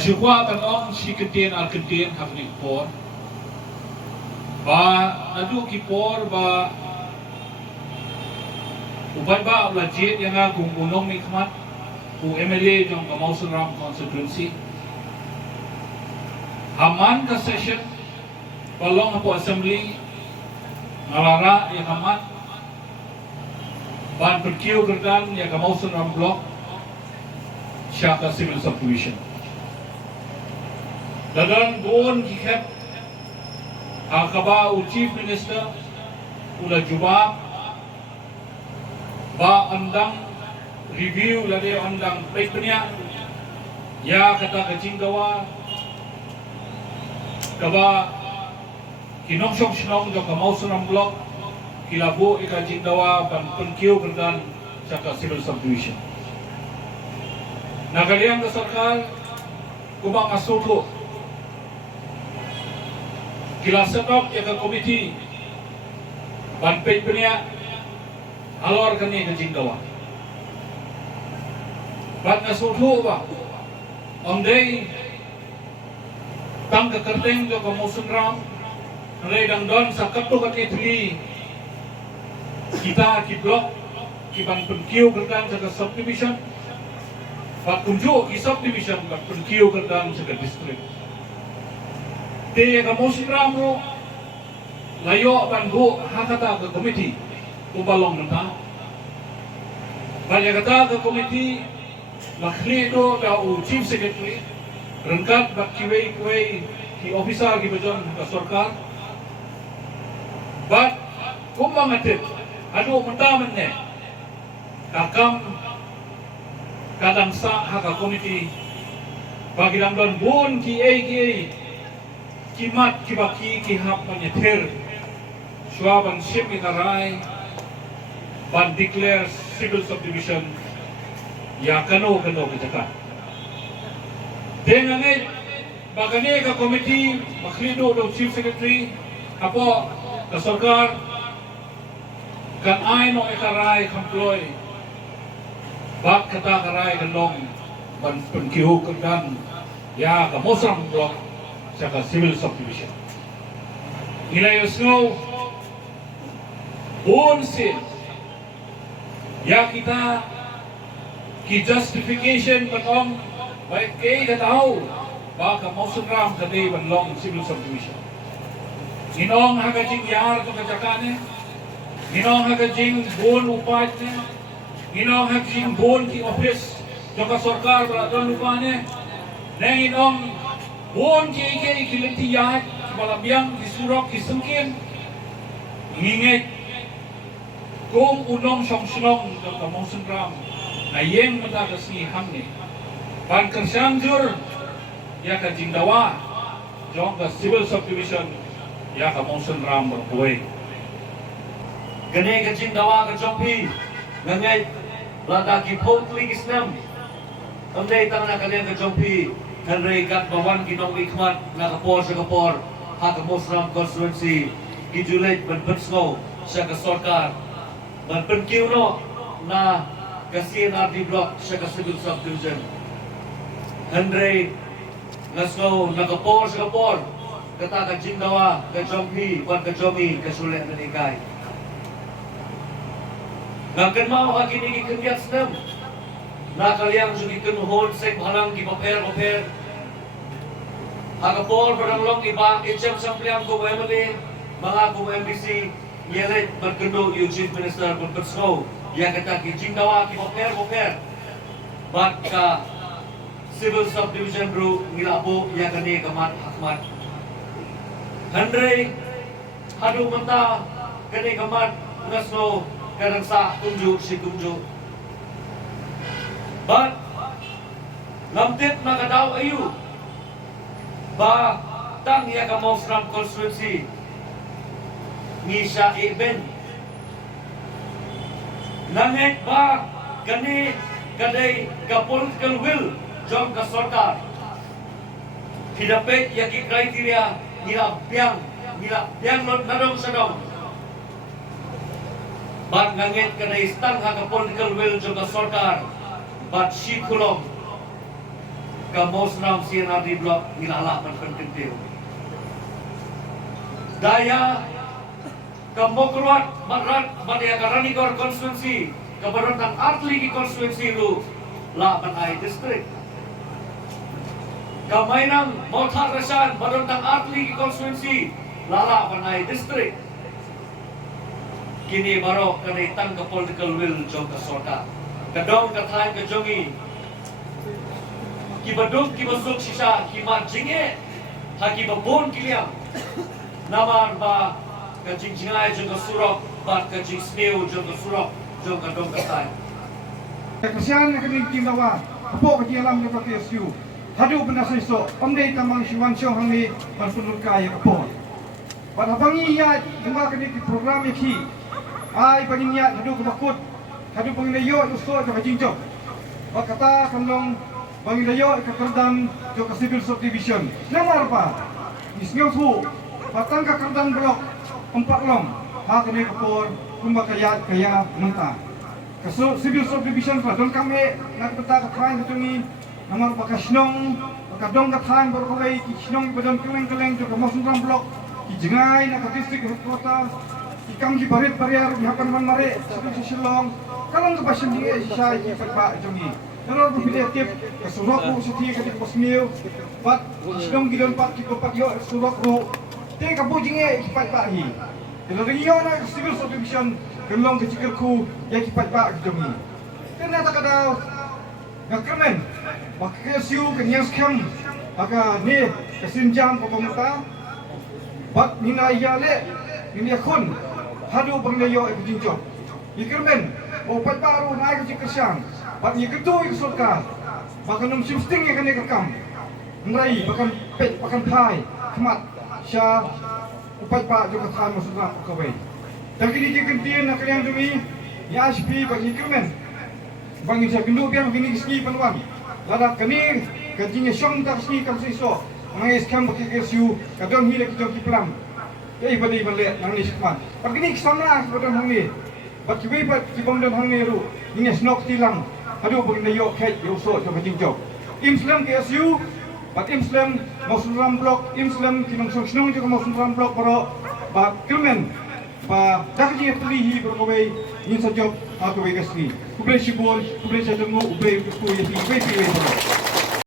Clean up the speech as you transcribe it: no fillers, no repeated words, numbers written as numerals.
Nasyukwa tanong si kentin al kentin hakni por. Ba nadu ki por ba uban ba legit yang kung unong mikmat ku MLA jong Kamausan Ram constituency. Haman ka session balong po assembly ngalara ya haman ban perkiu gerdan ya Kamausan Ram block syaka civil subdivision. Dadan buon kikep akaba chief minister ula juba ba andang review lade andang peknya ya kata kacing gawa kaba kinongsong sinong jo Kamausan Ram block kilabo ikajing gawa ban perkiu gerdan syaka civil subdivision. Nagaliang ka sarkar kubang asuko kila sebab ya ke komiti banpej punya alor kani ke jinggawa bat ngasutu ba ondai tang ke kerteng jo Kamausan Ram nalai dang don sakap to kat itli kita ki blok ki ban penkiu kerdan sa subdivision bat kunjo ki subdivision bat penkiu kerdan sa district te Kamausan Ram ro layo bango hakata ke komiti ubalong nata banyak kata ke komiti lakhli do da chief secretary rengkat bak kiwei ki officer ki bajon ka sarkar bat kumangatit adu mentamen ne kakam kadang sa haka komiti bagi don bun ki kimat kibaki kihap menyetir suaban ship itarai ban declare civil subdivision ya kano kejakan dengan bagane ka komiti makhlido do chief secretary apo ka sarkar kan ay no itarai employ bak kata karai kalong ban penkihu kan ya Kamausan Ram block saka civil subdivision. Nilai snow buon sin ya kita ki justification patong baik kay kataw ba Kamausan Ram kadi banlong civil subdivision. Ginong hagajing yar to kajakane, ginong hagajing buon upad ne, ginong hagajing buon ki office to ka sarkar bala don upane, nenginong buon ki kilitiyat balabiyang disurok kisungkin ngingit kung unong song-sinong ng Kamausan Ram na yeng matagas ni hamni pan kersanjur ya ka jingdawa jong ka civil subdivision ya Kamausan Ram berkuwe gane ka jingdawa ka jongpi ngangay lata ki potli kisnam amday tang na kalian ka jongpi Henry kat bawan kinong ikmat na kapor sa kapor ha Kamausan Ram constituency gijulit banpensno sa kasarkar banpenkiw no na ka CNRD block sa civil subdivision Henry ngasno na kapor sa kapor kata ka jingdawa ka jonghi ban ka jomi ka sulit na nikay ngakan mau ka kinigi kendiat senam na kaliang sugi kenuhon sek halang ki paper agapor padang long iba icem sampliang ko MLA mga ko MBC yelet berkendo yu chief minister berpersno ya kata ki jingdawa ki paper bat ka civil subdivision ru ngilabo ya kani kamat hakmat Henry hadu menta kani kamat ngasno kadang sa tunjuk si tunjuk But lamtit na kadaw ayu ba tang ya Kamausan Ram constituency ni siya iben nangit ba kani kaday ka political will jong ka sarkar hidapit yaki kriteria nila biang not nadong sadong bat nangit kaday stang ha ka political will jong ka sarkar bat si kulong Kamos ram CNRD block nilalaman pentintiw. Daya Kamokrot Marat Madya Karanigor constituency Kabarotang Artligi constituency lu Laban ay district. Kamainang Mothar Rasan Barotang Artligi constituency Lalaban ay district. Kini baro kanay tang ka political will jong kasota. Kadong katay ka jongi. Kibadung kibasuk sisa kimajinge hakibabon kiliang. Namar ba kajingjingay jong kasurok bat kajing smeo jong kasurok jong kadong katay. Kasihan na kami timawa, po kami alam na PSU. Hadu benda seso, omdei tamang siwan siong hangi pansunul kaya kapon. Pada bangi ya, jumpa kami di program iki. Ai bangi ya, hadu kemakut, hadu bangi layo uso ke kajingjok. Kata kamlong bangi layo ke kerdam jo ke civil subdivision. Namar pa, isngau tu, patang ke kerdam blok 4 lom. Ha kami kapon, kumba kaya mentah. Kaso civil subdivision pa don kami nagpeta kathain katungi namar bakasnong bakadong kathain berkawai kisnong badon keleng-keleng jo kamosungram blok kijengai na distrik kota ikam di barit bariar di hapan man mare seperti Shillong kalong ke basim di sisa ki patba jongi nanor bupiliatif kasurok ru seti ka di posmiu pat kisnong gidon pat ki pat yo surok ru te ka bujinge ki patba hi kalau region na civil subdivision gelong kecikirku yang kipat bak kami. Kena tak ada ngakemen. Maka siu kenyang skam. Aga ni kesinjam pemerintah. Bak mina yale ini akun. Hadu banglayo ikujinjok. Ikirmen. Opat baru naik kecikirsyang. Bak ni ketu iksulka. Bak num simsting yang kena kekam. Ngerai bahkan pet bahkan pai. Kemat. Syah upat bak juga kan maksudnya kawai. Dan kini kentian nak kalian demi ya SP bagi kermen bagi saya kendu biar kini ski penuan lada kini kajinya syong tak ski kam siso mangis kam bagi kesu kadon hi lagi jom kipram ya ibadi balik nang ni sekman pak kini kesana kadon hang ni bagi we bat kibong don hang ni ru ini snok tilang aduh bagi nayo khet yo so jo kajing jo imslam KSU bat imslam Mosunram blok imslam kinong song jo Mosunram blok pro bat kermen pa dakji pelihi berkawai in sajok hakawai kasni kubre sibol kubre sajangu ubre kuy yati kuy